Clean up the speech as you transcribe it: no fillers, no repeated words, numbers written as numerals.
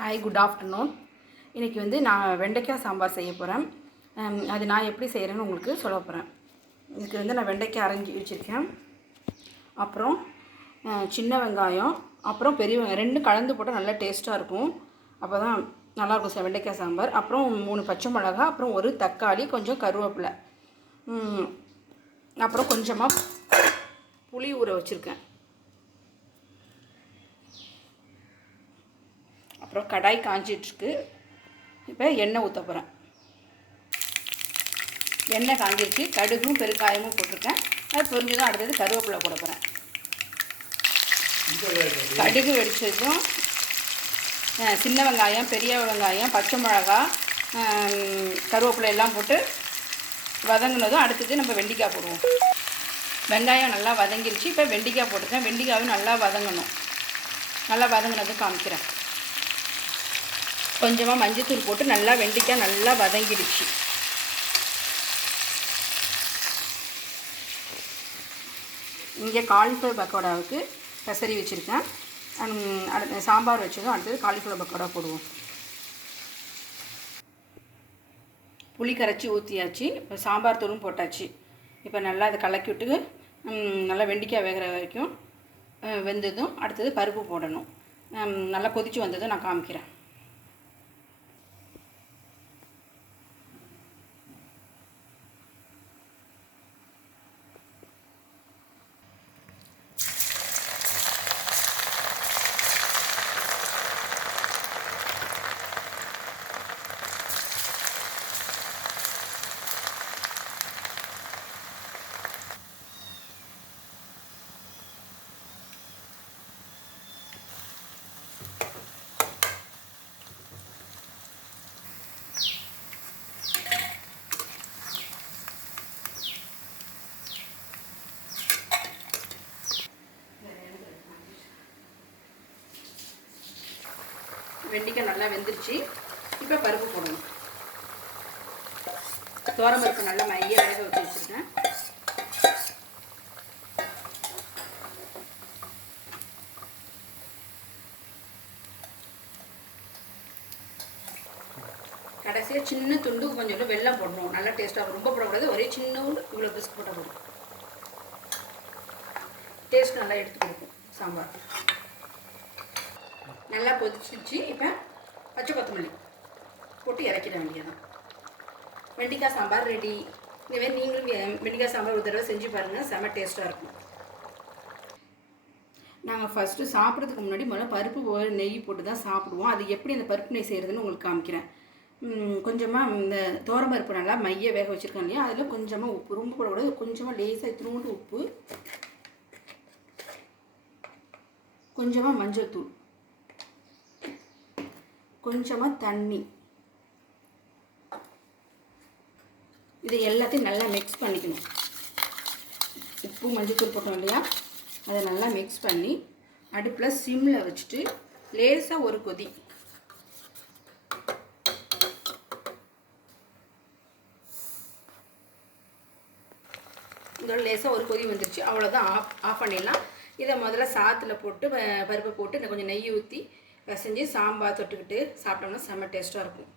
Hi, good afternoon. இன்றைக்கி வந்து நான் வெண்டைக்காய் சாம்பார் செய்ய போகிறேன். அது நான் எப்படி செய்கிறேன்னு உங்களுக்கு சொல்ல போகிறேன். இதுக்கு வந்து நான் வெண்டைக்காய் அரைஞ்சி வச்சுருக்கேன். அப்புறம் சின்ன வெங்காயம், அப்புறம் பெரிய வெங்காயம் ரெண்டும் கலந்து போட்டால் நல்லா டேஸ்ட்டாக இருக்கும். அப்போ தான் நல்லாயிருக்கும் வெண்டைக்காய் சாம்பார். அப்புறம் 3 பச்சை மிளகா, அப்புறம் ஒரு தக்காளி, கொஞ்சம் கருவேப்பிலை, அப்புறம் கொஞ்சமாக புளி ஊற வச்சுருக்கேன். அப்புறம் கடாய் காஞ்சிட்ருக்கு. இப்போ எண்ணெய் ஊற்ற போகிறேன். எண்ணெய் காஞ்சிருச்சு. கடுகும் பெருங்காயமும் போட்டிருக்கேன். அது பொரிஞ்சதும் அடுத்தது கருவேப்பிலை போட போகிறேன். கடுகு வெடிச்சதும் சின்ன வெங்காயம், பெரிய வெங்காயம், பச்சை மிளகா, கருவேப்பிலை எல்லாம் போட்டு வதங்கினதும் அடுத்தது நம்ம வெண்டைக்காய் போடுவோம். வெங்காயம் நல்லா வதங்கிருச்சு. இப்போ வெண்டைக்காய் போட்டுருக்கேன். வெண்டைக்காயும் நல்லா வதங்கணும். நல்லா வதங்கினதும் காமிக்கிறேன். கொஞ்சமாக மஞ்சத்தூள் போட்டு நல்லா வெண்டைக்காய் நல்லா வதங்கிடுச்சு. இங்கே காலிஃப்ளவர் பக்கோடாவுக்கு பெசரி வச்சுருக்கேன். சாம்பார் வச்சதும் அடுத்தது காலிஃப்ளவர் பக்கோடா போடுவோம். புளி கரைச்சி ஊற்றியாச்சு. இப்போ சாம்பார் தூளும் போட்டாச்சு. இப்போ நல்லா அதை கலக்கி விட்டு நல்லா வெண்டைக்காய் வேகிற வரைக்கும் வெந்ததும் அடுத்தது பருப்பு போடணும். நல்லா கொதித்து வந்ததும் நான் காமிக்கிறேன். வெண்டைக்காய் நல்லா வெந்துருச்சு. இப்போ பருப்பு போடணும். துவரம் பருப்பு நல்லா மைய வேக வச்சு வச்சுருக்கேன். கடைசியாக சின்ன துண்டு கொஞ்சம் வெல்லம் போடணும். நல்லா டேஸ்ட்டாக ரொம்ப போடக்கூடாது. ஒரே சின்ன இவ்வளோ பிஸ்க் போட்டால் போடும். டேஸ்ட் நல்லா எடுத்து கொடுக்கும் சாம்பார். நல்லா கொதிச்சிச்சு. இப்போ பச்சை கொத்தமல்லி போட்டு இறக்கிட வேண்டியதான். வெண்டைக்காய் சாம்பார் ரெடி. இதுமாதிரி நீங்களும் வெண்டைக்காய் சாம்பார் ஒரு தடவை செஞ்சு பாருங்கள். செம்ம டேஸ்ட்டாக இருக்கும். நாங்கள் ஃபஸ்ட்டு சாப்பிட்றதுக்கு முன்னாடி முதல்ல பருப்பு நெய் போட்டு தான் சாப்பிடுவோம். அது எப்படி அந்த பருப்பு நெய் செய்கிறதுன்னு உங்களுக்கு காமிக்கிறேன். கொஞ்சமாக இந்த துவரம் பருப்பு நல்லா மைய வேக வச்சுருக்கேன் இல்லையா, அதில் கொஞ்சமாக உப்பு, ரொம்ப போடக்கூடாது. கொஞ்சமாக லேசாக இத்தினோண்டு உப்பு, கொஞ்சமாக மஞ்சள் தூள், கொஞ்சமாக தண்ணி, இது எல்லாத்தையும் நல்லா மிக்ஸ் பண்ணிக்கணும். உப்பு மஞ்சத்தூள் போட்டோம் இல்லையா, அதை நல்லா மிக்ஸ் பண்ணி அடுப்பில் சிம்மில் வச்சுட்டு லேசாக ஒரு கொதி. இதோட லேசாக ஒரு கொதி வந்துருச்சு. அவ்வளோதான், ஆஃப் பண்ணிடலாம். இதை முதல்ல சாத்தில் போட்டு பருப்பை போட்டு கொஞ்சம் நெய் ஊற்றி பிசைஞ்சு சாம்பார் தொட்டுக்கிட்டு சாப்பிட்டோம்னா செம்ம டேஸ்ட்டாக இருக்கும்.